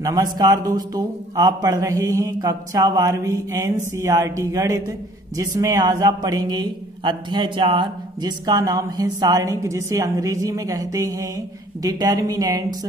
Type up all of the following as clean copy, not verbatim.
नमस्कार दोस्तों, आप पढ़ रहे हैं कक्षा 12वीं एनसीईआरटी गणित, जिसमें आज आप पढ़ेंगे अध्याय 4, जिसका नाम है सारणिक, जिसे अंग्रेजी में कहते हैं डिटर्मिनेंट्स।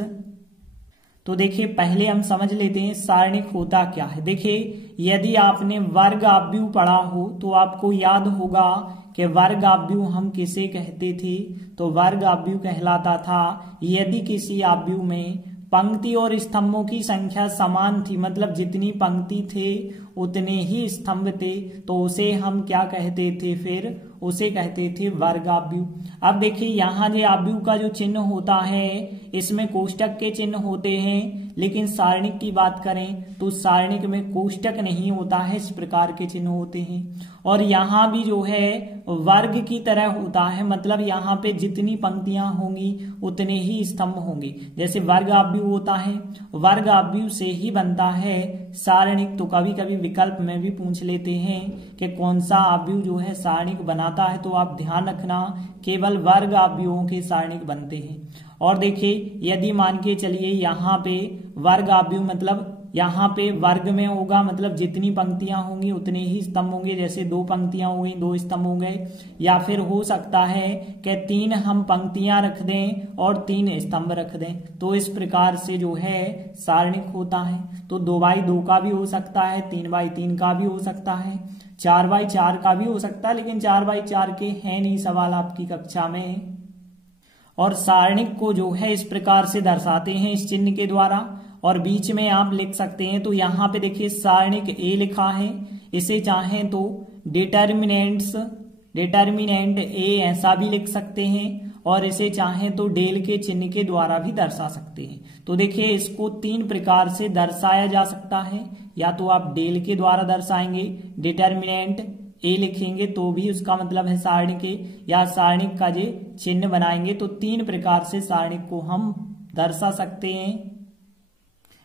तो देखिए, पहले हम समझ लेते हैं सारणिक होता क्या है। देखिए, यदि आपने वर्ग आव्यूह पढ़ा हो तो आपको याद होगा कि वर्ग आव्यूह हम किसे कहते थे। तो वर्ग आव्यूह कहलाता था यदि किसी आव्यूह में पंक्ति और स्तंभों की संख्या समान थी, मतलब जितनी पंक्ति थे उतने ही स्तंभ थे, तो उसे हम क्या कहते थे, फिर उसे कहते थे वर्ग आव्यूह। अब देखिए, यहाँ जो आव्यूह का जो चिन्ह होता है इसमें कोष्टक के चिन्ह होते हैं, लेकिन सारणिक की बात करें तो सारणिक में कोष्टक नहीं होता है, इस प्रकार के चिन्ह होते हैं। और यहाँ भी जो है वर्ग की तरह होता है, मतलब यहाँ पे जितनी पंक्तियां होंगी उतने ही स्तंभ होंगे। जैसे वर्ग आव्यूह होता है, वर्ग आव्यूह से ही बनता है सारणिक। तो कभी कभी विकल्प में भी पूछ लेते हैं कि कौन सा आव्यूह जो है सारणिक बनाता है, तो आप ध्यान रखना केवल वर्ग आव्यूहों के सारणिक बनते हैं। और देखिए, यदि मान के चलिए यहाँ पे वर्ग आव्यूह मतलब यहाँ पे वर्ग में होगा, मतलब जितनी पंक्तियां होंगी उतने ही स्तंभ होंगे। जैसे 2 पंक्तियां हो गई, 2 स्तंभ हो गए, या फिर हो सकता है कि 3 हम पंक्तियां रख दें और 3 स्तंभ रख दें। तो इस प्रकार से जो है सारणिक होता है। तो 2x2 का भी हो सकता है, 3x3 का भी हो सकता है, 4x4 का भी हो सकता है, लेकिन 4x4 के हैं नहीं सवाल आपकी कक्षा में। और सारणिक को जो है इस प्रकार से दर्शाते हैं इस चिन्ह के द्वारा, और बीच में आप लिख सकते हैं। तो यहाँ पे देखिए सारणिक ए लिखा है, इसे चाहें तो डिटर्मिनेंट ए ऐसा भी लिख सकते हैं, और इसे चाहें तो डेल के चिन्ह के द्वारा भी दर्शा सकते हैं। तो देखिए, इसको 3 प्रकार से दर्शाया जा सकता है। या तो आप डेल के द्वारा दर्शाएंगे, डिटर्मिनेंट ए लिखेंगे तो भी उसका मतलब है सारणिक है, या सारणिक का जो चिन्ह बनाएंगे। तो 3 प्रकार से सारणिक को हम दर्शा सकते हैं।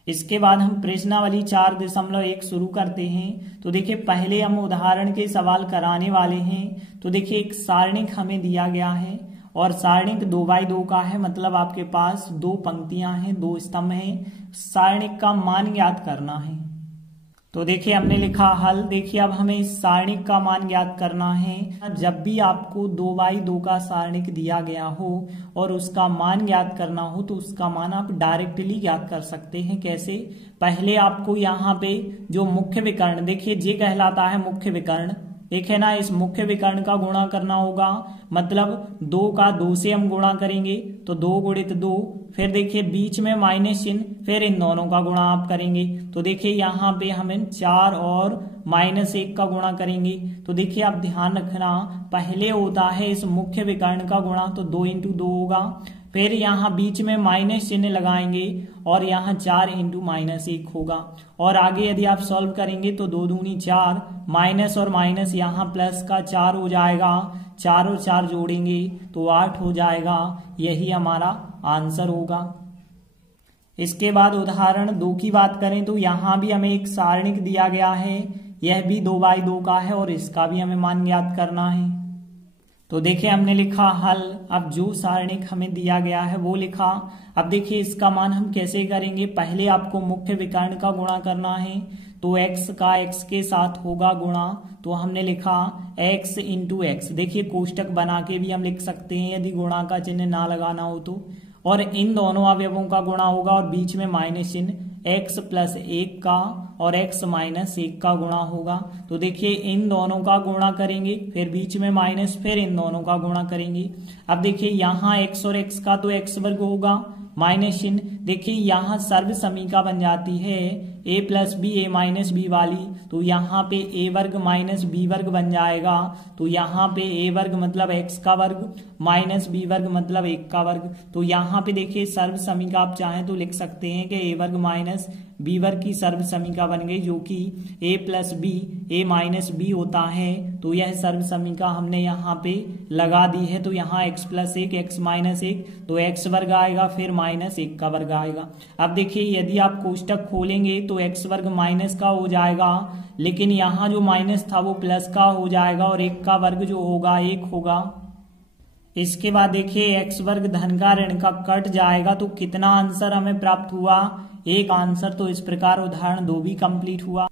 इसके बाद हम प्रश्नावली 4.1 शुरू करते हैं। तो देखिए, पहले हम उदाहरण के सवाल कराने वाले हैं। तो देखिए, एक सारणिक हमें दिया गया है और सारणिक 2x2 का है, मतलब आपके पास 2 पंक्तियां हैं, 2 स्तंभ हैं। सारणिक का मान ज्ञात करना है। तो देखिए, हमने लिखा हल। देखिए, अब हमें इस सारणिक का मान ज्ञात करना है। जब भी आपको 2x2 का सारणिक दिया गया हो और उसका मान ज्ञात करना हो, तो उसका मान आप डायरेक्टली ज्ञात कर सकते हैं। कैसे? पहले आपको यहाँ पे जो मुख्य विकर्ण, देखिए ये कहलाता है मुख्य विकर्ण। देखे ना, इस मुख्य विकर्ण का गुणा करना होगा, मतलब 2 का 2 से हम गुणा करेंगे, तो 2 × 2। फिर देखिए बीच में माइनस चिन्ह, फिर इन दोनों का गुणा आप करेंगे। तो देखिए यहाँ पे हमें 4 और -1 का गुणा करेंगे। तो देखिए, आप ध्यान रखना, पहले होता है इस मुख्य विकर्ण का गुणा, तो 2 × 2 होगा। फिर यहाँ बीच में माइनस चिन्ह लगाएंगे और यहाँ 4 × -1 होगा। और आगे यदि आप सॉल्व करेंगे तो 2 दूनी 4, माइनस और माइनस यहाँ प्लस का 4 हो जाएगा, 4 और 4 जोड़ेंगे तो 8 हो जाएगा। यही हमारा आंसर होगा। इसके बाद उदाहरण 2 की बात करें तो यहाँ भी हमें एक सारणिक दिया गया है, यह भी 2x2 का है और इसका भी हमें मान ज्ञात करना है। तो देखिए, हमने लिखा हल। अब जो सारणिक हमें दिया गया है वो लिखा। अब देखिए, इसका मान हम कैसे करेंगे। पहले आपको मुख्य विकर्ण का गुणा करना है, तो x का x के साथ होगा गुणा। तो हमने लिखा x × x। देखिए, कोष्टक बना के भी हम लिख सकते हैं यदि गुणा का चिन्ह ना लगाना हो तो। और इन दोनों अवयवों का गुणा होगा और बीच में माइनस चिन्ह, x + 1 का और x - 1 का गुणा होगा। तो देखिए, इन दोनों का गुणा करेंगे, फिर बीच में माइनस, फिर इन दोनों का गुणा करेंगे। अब देखिए, यहाँ x और x का तो x² होगा, माइनस चिन्ह। देखिए, यहाँ सर्व समीका बन जाती है a + b a - b वाली, तो यहाँ पे a² - b² बन जाएगा। तो यहाँ पे a² मतलब x का वर्ग माइनस b² मतलब 1 का वर्ग। तो यहाँ पे देखिए, सर्व समीका आप चाहें तो लिख सकते हैं कि a² - b² की सर्व समीका बन गई, जो कि a + b a - b होता है। तो यह सर्व समीका हमने यहाँ पे लगा दी है। तो यहाँ x + 1 x - 1, तो x² आएगा, फिर -1 का वर्ग आएगा। अब देखिए, यदि आप कोष्टक खोलेंगे तो x² माइनस का हो जाएगा, लेकिन यहाँ जो माइनस था वो प्लस का हो जाएगा, और 1 का वर्ग जो होगा 1 होगा। इसके बाद देखिए x वर्ग धन का ऋण का कट जाएगा तो कितना आंसर हमें प्राप्त हुआ, एक आंसर। तो इस प्रकार उदाहरण 2 भी कंप्लीट हुआ।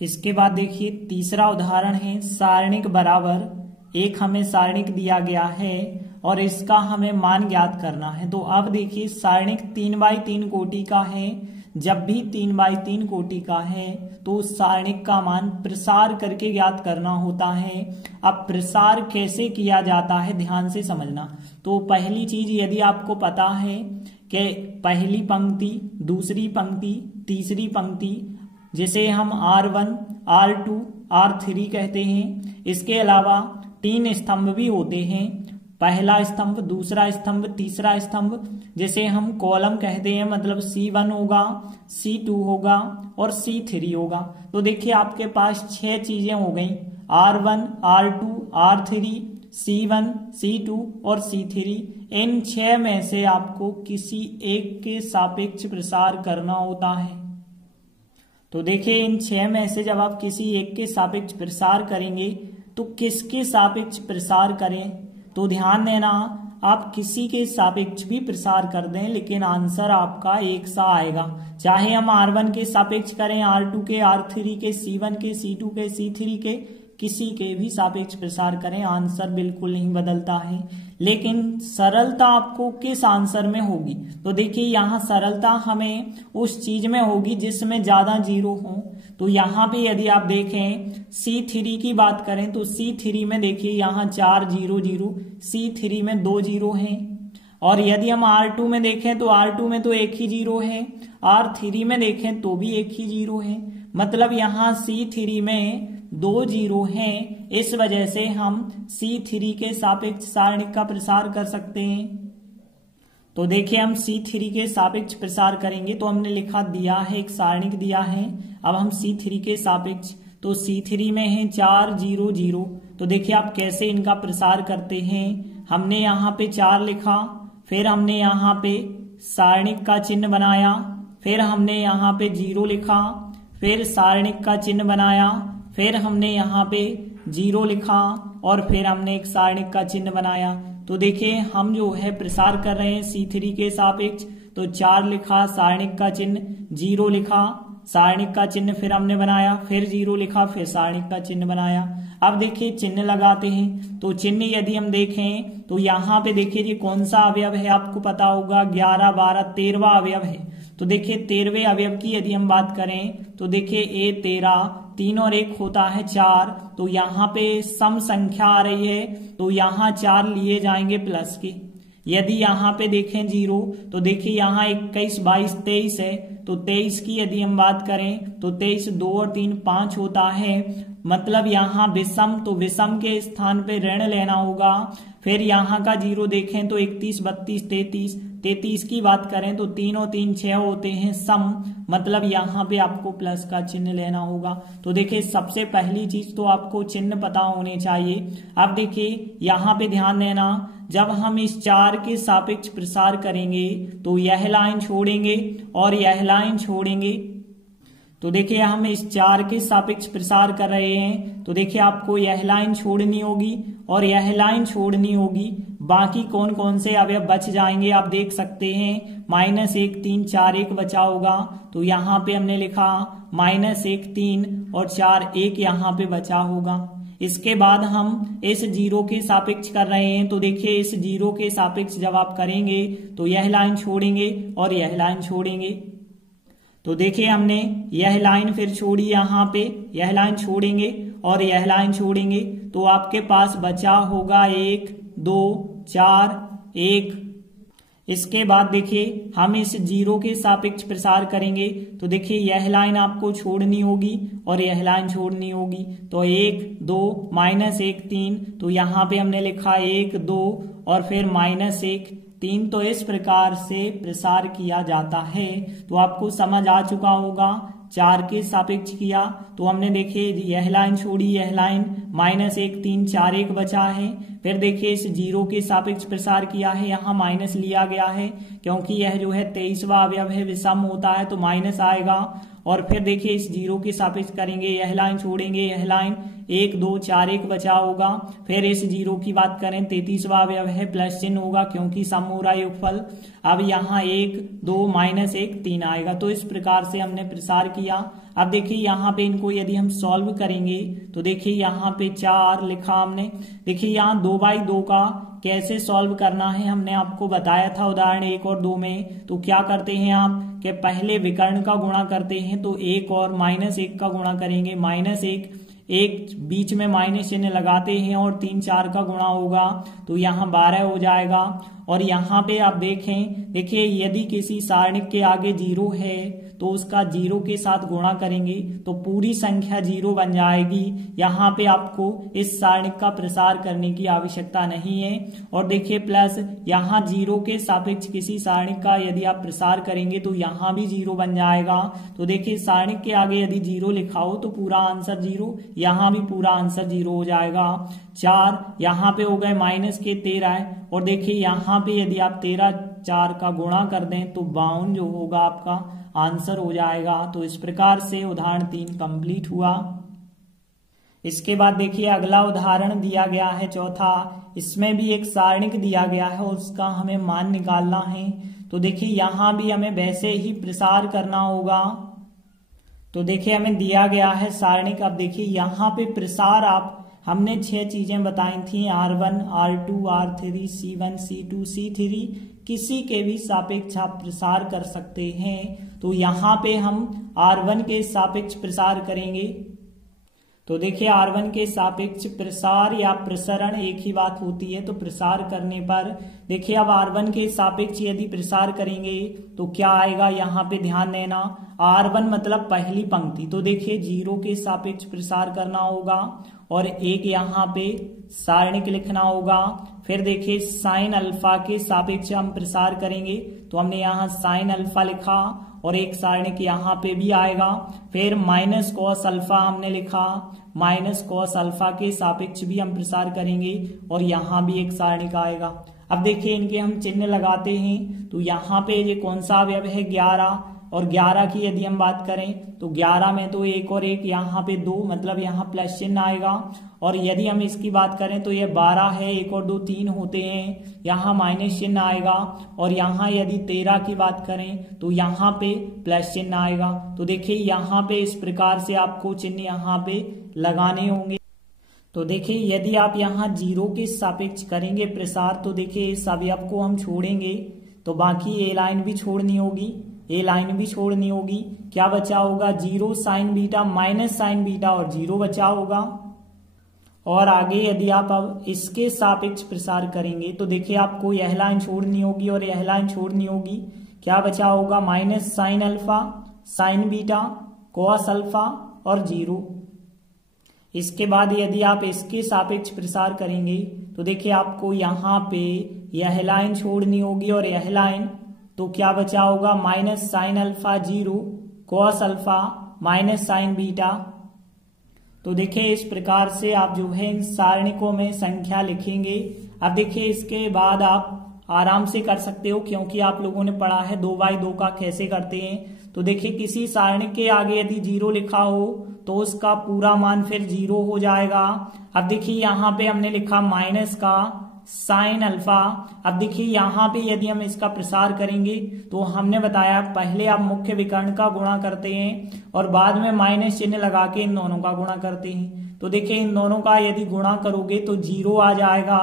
इसके बाद देखिए तीसरा उदाहरण है सारणिक बराबर। एक हमें सारणिक दिया गया है और इसका हमें मान ज्ञात करना है। तो अब देखिए सारणिक 3x3 कोटि का है। जब भी 3x3 कोटि का है तो उस सारणिक का मान प्रसार करके ज्ञात करना होता है। अब प्रसार कैसे किया जाता है ध्यान से समझना। तो पहली चीज यदि आपको पता है कि पहली पंक्ति, दूसरी पंक्ति, तीसरी पंक्ति, जिसे हम R1, R2, R3 कहते हैं। इसके अलावा 3 स्तंभ भी होते हैं, पहला स्तंभ, दूसरा स्तंभ, तीसरा स्तंभ, जिसे हम कॉलम कहते हैं। मतलब C1 होगा, C2 होगा और C3 होगा। तो देखिए आपके पास 6 चीजें हो गई, R1, R2, R3, C1, C2 और C3। इन 6 में से आपको किसी एक के सापेक्ष प्रसार करना होता है। तो देखिए इन 6 में से जब आप किसी एक के सापेक्ष प्रसार करेंगे तो किसके सापेक्ष प्रसार करें। तो ध्यान देना, आप किसी के सापेक्ष भी प्रसार कर दें लेकिन आंसर आपका एक सा आएगा। चाहे हम R1 के सापेक्ष करें, R2 के, R3 के, C1 के, C2 के, C3 के, किसी के भी सापेक्ष प्रसार करें, आंसर बिल्कुल नहीं बदलता है। लेकिन सरलता आपको किस आंसर में होगी। तो देखिए यहाँ सरलता हमें उस चीज में होगी जिसमें ज्यादा जीरो हो। तो यहाँ पे यदि आप देखें C3 की बात करें तो C3 में देखिए यहाँ 4 0 0, C3 में 2 जीरो हैं। और यदि हम R2 में देखें तो R2 में तो एक ही जीरो है, R3 में देखें तो भी एक ही जीरो है। मतलब यहाँ C3 में 2 जीरो हैं। इस वजह से हम C3 के सापेक्ष सारणिक का प्रसार कर सकते हैं। तो देखिए हम C3 के सापेक्ष प्रसार करेंगे। तो हमने लिखा दिया है, एक सारणिक दिया है। अब हम C3 के सापेक्ष, तो C3 में है 4 0 0। तो देखिए आप कैसे इनका प्रसार करते हैं। हमने यहाँ पे 4 लिखा, फिर हमने यहाँ पे सारणिक का चिन्ह बनाया, फिर हमने यहाँ पे 0 लिखा, फिर सारणिक का चिन्ह बनाया, फिर हमने यहाँ पे 0 लिखा और फिर हमने एक सारणिक का चिन्ह बनाया। तो देखिए हम जो है प्रसार कर रहे हैं C3 के सापेक्ष। तो 4 लिखा, सारणिक का चिन्ह, 0 लिखा, सारणिक का चिन्ह फिर हमने बनाया, फिर 0 लिखा, फिर सारणिक का चिन्ह बनाया। अब देखिए चिन्ह लगाते हैं। तो चिन्ह यदि हम देखें तो यहाँ पे देखिए ये कौन सा अवयव है आपको पता होगा, 11 12 13वां अवयव है। तो देखिए 13वें अवयव की यदि हम बात करें तो देखिए A 13, 3 और 1 होता है 4। तो यहाँ पे सम संख्या आ रही है तो यहाँ 4 लिए जाएंगे प्लस के। यदि यहाँ पे देखें 0 तो देखिए यहाँ 21 22 23 है। तो 23 की यदि हम बात करें तो 23 2 और 3 5 होता है। मतलब यहाँ विषम, तो विषम के स्थान पे ऋण लेना होगा। फिर यहाँ का 0 देखें तो 31 32 33, 33 की बात करें तो 3 और 3 6 होते हैं सम। मतलब यहाँ पे आपको प्लस का चिन्ह लेना होगा। तो देखिए सबसे पहली चीज तो आपको चिन्ह पता होने चाहिए। अब देखिए यहाँ पे ध्यान देना, जब हम इस 4 के सापेक्ष प्रसार करेंगे तो यह लाइन छोड़ेंगे और यह लाइन छोड़ेंगे। तो देखिए हम इस 4 के सापेक्ष प्रसार कर रहे हैं। तो देखिए आपको यह लाइन छोड़नी होगी और यह लाइन छोड़नी होगी। बाकी कौन कौन से अवयव बच जाएंगे आप देख सकते हैं। -1 3 4 1 बचा होगा। तो यहाँ पे हमने लिखा -1 3 और 4 1 यहाँ पे बचा होगा। इसके बाद हम इस 0 के सापेक्ष कर रहे हैं। तो देखिए इस 0 के सापेक्ष जब आप करेंगे तो यह लाइन छोड़ेंगे और यह लाइन छोड़ेंगे। तो देखिए हमने यह लाइन फिर छोड़ी, यहाँ पे यह लाइन छोड़ेंगे और यह लाइन छोड़ेंगे। तो आपके पास बचा होगा 1 2 4 1। इसके बाद देखिए हम इस 0 के सापेक्ष प्रसार करेंगे। तो देखिए यह लाइन आपको छोड़नी होगी और यह लाइन छोड़नी होगी। तो 1 2 -1 3। तो यहाँ पे हमने लिखा 1 2 और फिर -1 3। तो इस प्रकार से प्रसार किया जाता है। तो आपको समझ आ चुका होगा। 4 के सापेक्ष किया तो हमने देखिए यह लाइन छोड़ी, यह लाइन -1 3 4 1 बचा है। फिर देखिए इस 0 के सापेक्ष प्रसार किया है, यहाँ माइनस लिया गया है क्योंकि यह जो है 23वां अवयव है, विषम होता है तो माइनस आएगा। और फिर देखिए इस जीरो के सापेक्ष करेंगे, यह लाइन छोड़ेंगे, यह लाइन 1 2 4 1 बचा होगा। फिर इस जीरो की बात करें 33वां अवयव है, प्लस चिन्ह होगा क्योंकि सम हो रहा है योगफल। अब यहाँ 1 2 -1 3 आएगा। तो इस प्रकार से हमने प्रसार किया। अब देखिए यहाँ पे इनको यदि हम सॉल्व करेंगे तो देखिए यहाँ पे 4 लिखा हमने। देखिए यहाँ 2/2 का कैसे सॉल्व करना है हमने आपको बताया था उदाहरण 1 और 2 में। तो क्या करते हैं आप कि पहले विकर्ण का गुणा करते हैं, तो 1 और -1 का गुणा करेंगे, -1 एक बीच में माइनस चिन्ह लगाते हैं और 3 4 का गुणा होगा तो यहाँ 12 हो जाएगा। और यहाँ पे आप देखिए यदि किसी सारणिक के आगे 0 है तो उसका 0 के साथ गुणा करेंगे तो पूरी संख्या 0 बन जाएगी। यहाँ पे आपको इस सारणिक का प्रसार करने की आवश्यकता नहीं है। और देखिए प्लस यहाँ 0 के सापेक्ष किसी सारणिक का यदि आप प्रसार करेंगे तो यहाँ भी 0 बन जाएगा। तो देखिए सारणिक के आगे यदि 0 लिखा हो तो पूरा आंसर 0, यहाँ भी पूरा आंसर 0 हो जाएगा। 4 यहाँ पे हो गए -13 और देखिए यहाँ पे यदि आप 13 4 का गुणा कर दें तो 52 जो होगा आपका आंसर हो जाएगा। तो इस प्रकार से उदाहरण 3 कंप्लीट हुआ। इसके बाद देखिए अगला उदाहरण दिया गया है चौथा। इसमें भी एक सारणिक दिया गया है और उसका हमें मान निकालना है। तो देखिए यहाँ भी हमें वैसे ही प्रसार करना होगा। तो देखिए हमें दिया गया है सारणिक। अब देखिए यहाँ पे प्रसार हमने 6 चीजें बताई थी, R1 R2 R3 C1 C2 C3, किसी के भी सापेक्ष आप प्रसार कर सकते हैं। तो यहाँ पे हम R1 के सापेक्ष प्रसार करेंगे। तो देखिए R1 के सापेक्ष प्रसार या प्रसरण एक ही बात होती है। तो प्रसार करने पर देखिए अब R1 के सापेक्ष यदि प्रसार करेंगे तो क्या आएगा, यहाँ पे ध्यान देना। R1 मतलब पहली पंक्ति, तो देखिए 0 के सापेक्ष प्रसार करना होगा और एक यहाँ पे सारणिक लिखना होगा। फिर देखिए साइन अल्फा के सापेक्ष हम प्रसार करेंगे तो हमने यहाँ साइन अल्फा लिखा और एक सारणिक यहाँ पे भी आएगा। फिर माइनस कॉस अल्फा हमने लिखा, माइनस कॉस अल्फा के सापेक्ष भी हम प्रसार करेंगे और यहाँ भी एक सारणिक आएगा। अब देखिए इनके हम चिन्ह लगाते हैं। तो यहाँ पे ये कौन सा अवयव है, 11, और 11 की यदि हम बात करें तो 11 में तो 1 और 1 यहाँ पे 2, मतलब यहाँ प्लस चिन्ह आएगा। और यदि हम इसकी बात करें तो ये 12 है, 1 और 2 3 होते हैं, यहाँ माइनस चिन्ह आएगा। और यहाँ यदि 13 की बात करें तो यहाँ पे प्लस चिन्ह आएगा। तो देखिए यहाँ पे इस प्रकार से आपको चिन्ह यहाँ पे लगाने होंगे। तो देखिए यदि आप यहाँ 0 के सापेक्ष करेंगे प्रसार तो देखिए इस अवयव को हम छोड़ेंगे तो बाकी ए लाइन भी छोड़नी होगी, ए लाइन भी छोड़नी होगी। क्या बचा होगा, 0 sign beta minus sign beta और 0 बचा होगा। और आगे यदि आप अब इसके सापेक्ष प्रसार करेंगे तो देखिए आपको यह लाइन छोड़नी होगी और यह लाइन छोड़नी होगी। क्या बचा होगा, minus sine alpha sine beta cos alpha और 0। इसके बाद यदि आप इसके सापेक्ष प्रसार करेंगे तो देखिए आपको यहाँ पे यह लाइन छोड़नी होगी और यह लाइन, तो क्या बचा होगा, minus sine alpha 0 cos alpha minus sign beta. तो देखिए इस प्रकार से आप जो है इन सारणिकों में संख्या लिखेंगे। अब देखिए इसके बाद आप आराम से कर सकते हो क्योंकि आप लोगों ने पढ़ा है 2/2 का कैसे करते हैं। तो देखिए किसी सारणिक के आगे यदि 0 लिखा हो तो उसका पूरा मान फिर 0 हो जाएगा। अब देखिए यहाँ पे हमने लिखा माइनस का साइन अल्फा। अब देखिए यहाँ पे यदि हम इसका प्रसार करेंगे तो हमने बताया पहले आप मुख्य विकर्ण का गुणा करते हैं और बाद में माइनस चिन्ह लगा के इन दोनों का गुणा करते हैं। तो देखिए इन दोनों का यदि गुणा करोगे तो 0 आ जाएगा,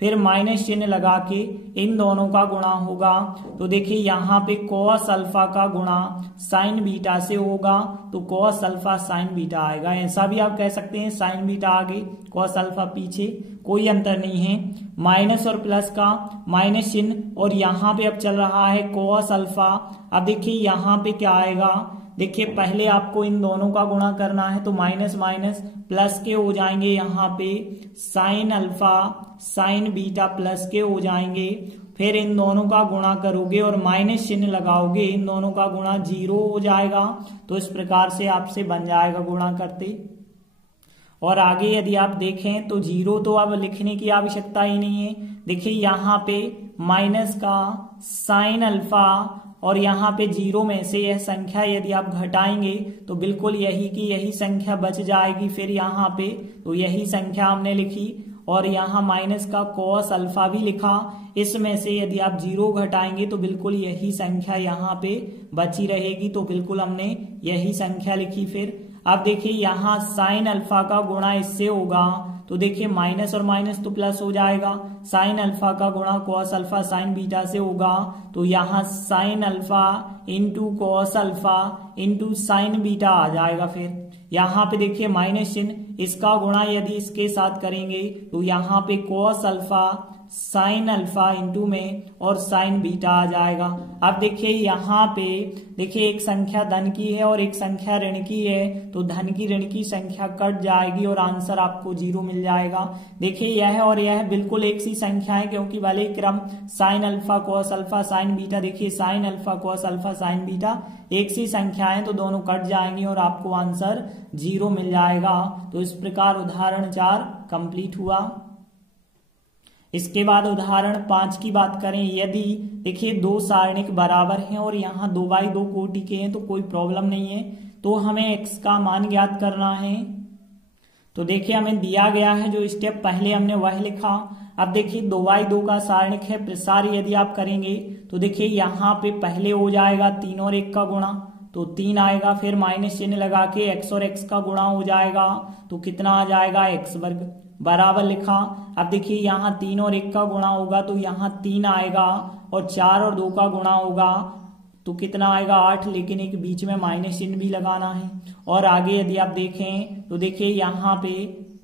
फिर माइनस चिन्ह लगा के इन दोनों का गुणा होगा। तो देखिए यहाँ पे कॉस अल्फा का गुणा साइन बीटा से होगा तो कॉस अल्फा साइन बीटा आएगा। ऐसा भी आप कह सकते हैं साइन बीटा आगे कॉस अल्फा पीछे, कोई अंतर नहीं है। माइनस और प्लस का माइनस चिन्ह और यहाँ पे अब चल रहा है कॉस अल्फा। अब देखिए यहाँ पे क्या आएगा, देखिए पहले आपको इन दोनों का गुणा करना है तो माइनस माइनस प्लस के हो जाएंगे, यहाँ पे sine alpha sine beta plus के हो जाएंगे। फिर इन दोनों का गुणा करोगे और माइनस चिन्ह लगाओगे, इन दोनों का गुणा 0 हो जाएगा। तो इस प्रकार से आपसे बन जाएगा गुणा करते। और आगे यदि आप देखें तो 0 तो अब लिखने की आवश्यकता ही नहीं है। देखिए यहाँ पे माइनस का साइन अल्फा और यहाँ पे 0 में से यह संख्या यदि आप घटाएंगे तो बिल्कुल यही की यही संख्या बच जाएगी। फिर यहाँ पे तो यही संख्या हमने लिखी और यहाँ माइनस का cos अल्फा भी लिखा। इसमें से यदि आप 0 घटाएंगे तो बिल्कुल यही संख्या यहाँ पे बची रहेगी, तो बिल्कुल हमने यही संख्या लिखी। फिर अब देखिए यहाँ साइन अल्फा का गुणा इससे होगा तो देखिए माइनस और माइनस तो प्लस हो जाएगा। साइन अल्फा का गुणा cos अल्फा साइन बीटा से होगा तो यहाँ sine alpha into cos alpha into sine beta आ जाएगा। फिर यहाँ पे देखिए माइनस चिन्ह, इसका गुणा यदि इसके साथ करेंगे तो यहाँ पे cos alpha sign alpha into में और साइन बीटा आ जाएगा। अब देखिए यहाँ पे देखिए एक संख्या धन की है और एक संख्या ऋण की है, तो धन की ऋण की संख्या कट जाएगी और आंसर आपको 0 मिल जाएगा। देखिए यह और यह बिल्कुल एक सी संख्या है, क्योंकि भले क्रम sine alpha cos alpha sine beta, देखिए sine alpha cos alpha sine beta एक सी संख्या है, तो दोनों कट जाएंगे और आपको आंसर 0 मिल जाएगा। तो इस प्रकार उदाहरण 4 कंप्लीट हुआ। इसके बाद उदाहरण 5 की बात करें। यदि देखिए 2 सारणिक बराबर हैं और यहाँ 2x2 कोटि के हैं तो कोई प्रॉब्लम नहीं है, तो हमें x का मान ज्ञात करना है। तो देखिए हमें दिया गया है, जो स्टेप पहले हमने वह लिखा। अब देखिए 2x2 का सारणिक है, प्रसार यदि आप करेंगे तो देखिए यहाँ पे पहले हो जाएगा 3 और 1 का गुणा तो 3 आएगा, फिर माइनस चिन्ह लगा के x और x का गुणा हो जाएगा तो कितना आ जाएगा x वर्ग बराबर लिखा। अब देखिए यहाँ 3 और 1 का गुणा होगा तो यहाँ 3 आएगा और 4 और 2 का गुणा होगा तो कितना आएगा 8, लेकिन एक बीच में माइनस चिन्ह भी लगाना है। और आगे यदि आप देखें तो देखिए यहाँ पे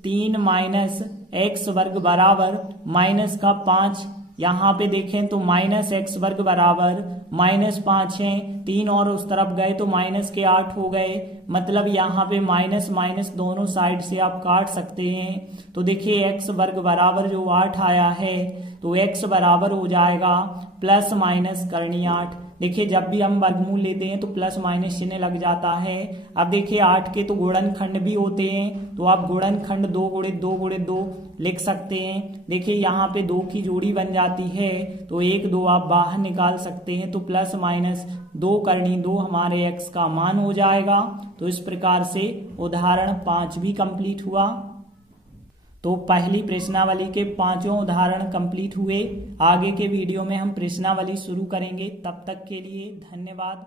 3 माइनस एक्स वर्ग बराबर माइनस का 5, यहाँ पे देखें तो माइनस एक्स वर्ग बराबर माइनस 5 है, 3 और उस तरफ गए तो माइनस के 8 हो गए, मतलब यहाँ पे माइनस माइनस दोनों साइड से आप काट सकते हैं। तो देखिए एक्स वर्ग बराबर जो 8 आया है तो एक्स बराबर हो जाएगा प्लस माइनस करनी 8। देखिए जब भी हम वर्गमूल लेते हैं तो प्लस माइनस चिन्ह लग जाता है। अब देखिए 8 के तो गुणनखंड भी होते हैं, तो आप गुणनखंड 2 गुणित 2 गुणित 2 लिख सकते हैं। देखिए यहाँ पे 2 की जोड़ी बन जाती है तो 1 2 आप बाहर निकाल सकते हैं, तो प्लस माइनस 2 करनी 2 हमारे x का मान हो जाएगा। तो इस प्रकार से उदाहरण 5 भी कंप्लीट हुआ। तो पहली प्रश्नावली के 5 उदाहरण कंप्लीट हुए। आगे के वीडियो में हम प्रश्नावली शुरू करेंगे। तब तक के लिए धन्यवाद।